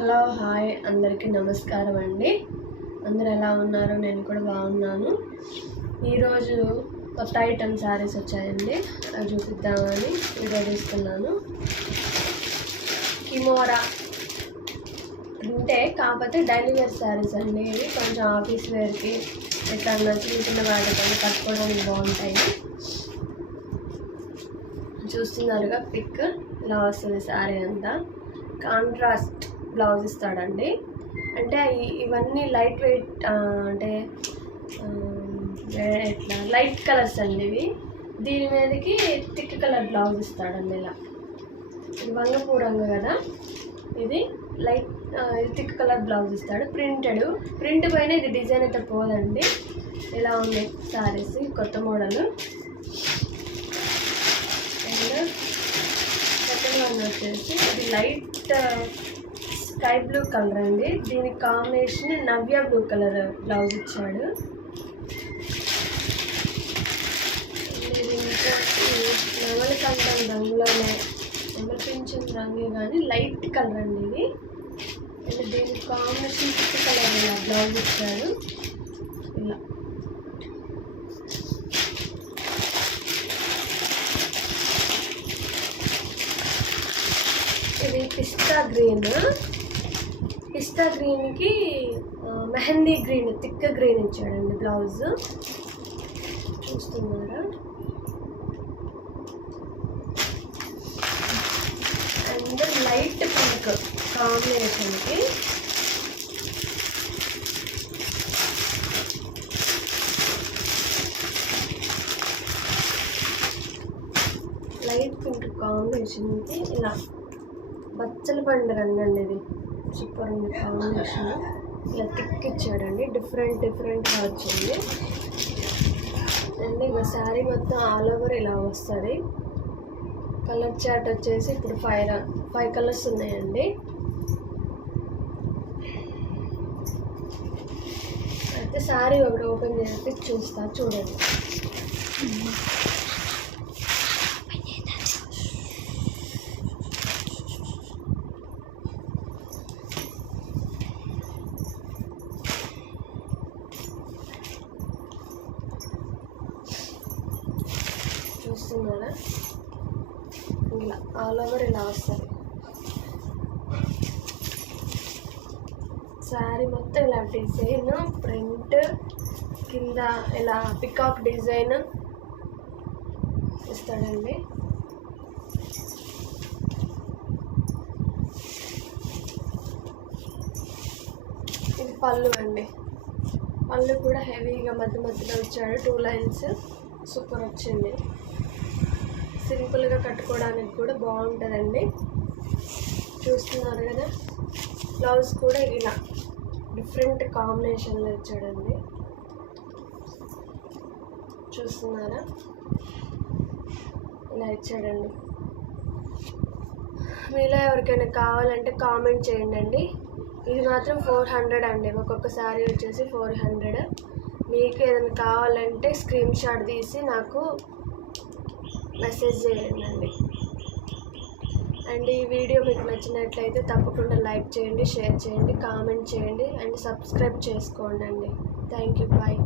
Hello hi అందరికీ నమస్కారం అండి. అందరూ ఎలా ఉన్నారు? నేను కూడా బాగున్నాను. ఈరోజు కొత్త ఐటమ్ శారీస్ వచ్చాయండి, అవి చూపిద్దామని వీడియో తీస్తున్నాను. కిమోరా అంటే కాకపోతే డైలీ వేర్ శారీస్ అండి. ఇవి కొంచెం ఆఫీస్ వేర్కి ఎక్కడన్నా చిన్న చిన్న వాటికన్నా కట్టుకోవడానికి బాగుంటాయి. చూస్తున్నారుగా పిక్, ఇలా వస్తుంది శారీ అంతా. కాంట్రాస్ట్ బ్లౌజ్ ఇస్తాడండి. అంటే ఇవన్నీ లైట్ వెయిట్, అంటే ఎట్లా లైట్ కలర్స్ అండి ఇవి. దీని మీదకి థిక్ కలర్ బ్లౌజ్ ఇస్తాడండి. ఇలా ఇది వంగపూ రంగు కదా, ఇది లైట్ థిక్ కలర్ బ్లౌజ్ ఇస్తాడు. ప్రింట్ పైన ఇది డిజైన్ అయితే పోదండి. ఇలా ఉంది శారీస్, కొత్త మోడల్. అండ్ సెకండ్ వన్ వచ్చేసి ఇది లైట్ స్కై బ్లూ కలర్ అండి. దీనికి కాంబినేషన్ నవ్య బ్లూ కలర్ బ్లౌజ్ ఇచ్చాడు. ఇది నెమలి కంఠం రంగులోనే, నెమలి పింఛన్ రంగు కానీ లైట్ కలర్ అండి ఇది. అండ్ దీనికి కాంబినేషన్ పిక్ కలర్ ఇలా బ్లౌజ్ ఇచ్చాడు. ఇలా ఇది పిస్తా గ్రీన్కి మెహందీ గ్రీన్, థిక్ గ్రీన్ ఇచ్చాడండి బ్లౌజ్. చూస్తున్నారా? అండ్ లైట్ పింక్ కాంబినేషన్కి ఇలా బచ్చల పండు రంగు అండి. ఇది సూపర్ ఉంది కాంబినేషన్. ఇలా థిక్ ఇచ్చాడండి, డిఫరెంట్గా వచ్చింది. అండ్ ఇక శారీ మొత్తం ఆల్ ఓవర్ ఇలా వస్తుంది. కలర్ చార్ట్ వచ్చేసి ఇప్పుడు 5 కలర్స్ ఉన్నాయండి. అయితే శారీ ఒకటి ఓపెన్ చేసి చూడండి. చూస్తున్నారా? ఇలా ఆల్ ఓవర్ ఇలా వస్తుంది శారీ మొత్తం. ఇలా డిజైన్ ప్రింట్ కింద ఇలా పికాక్ డిజైన్ ఇస్తాడండి. ఇది పళ్ళు అండి. పళ్ళు కూడా హెవీగా మధ్యలో ఇచ్చాడు, 2 లైన్స్. సూపర్ వచ్చింది. సింపుల్గా కట్టుకోవడానికి కూడా బాగుంటుందండి. చూస్తున్నారు కదా? బ్లౌజ్ కూడా ఇలా డిఫరెంట్ కాంబినేషన్లో ఇచ్చాడండి. చూస్తున్నారా? ఇలా ఇచ్చాడండి. మీలో ఎవరికైనా కావాలంటే కామెంట్ చేయండి. ఇది మాత్రం 400 అండి. ఒక్కొక్క శారీ వచ్చేసి 400. మీకు ఏదైనా కావాలంటే స్క్రీన్ షాట్ తీసి నాకు మెసేజ్ చేయండి. అండ్ ఈ వీడియో మీకు నచ్చినట్లయితే తప్పకుండా లైక్ చేయండి, షేర్ చేయండి, కామెంట్ చేయండి అండ్ సబ్స్క్రైబ్ చేసుకోండి. Thank you. బాయ్.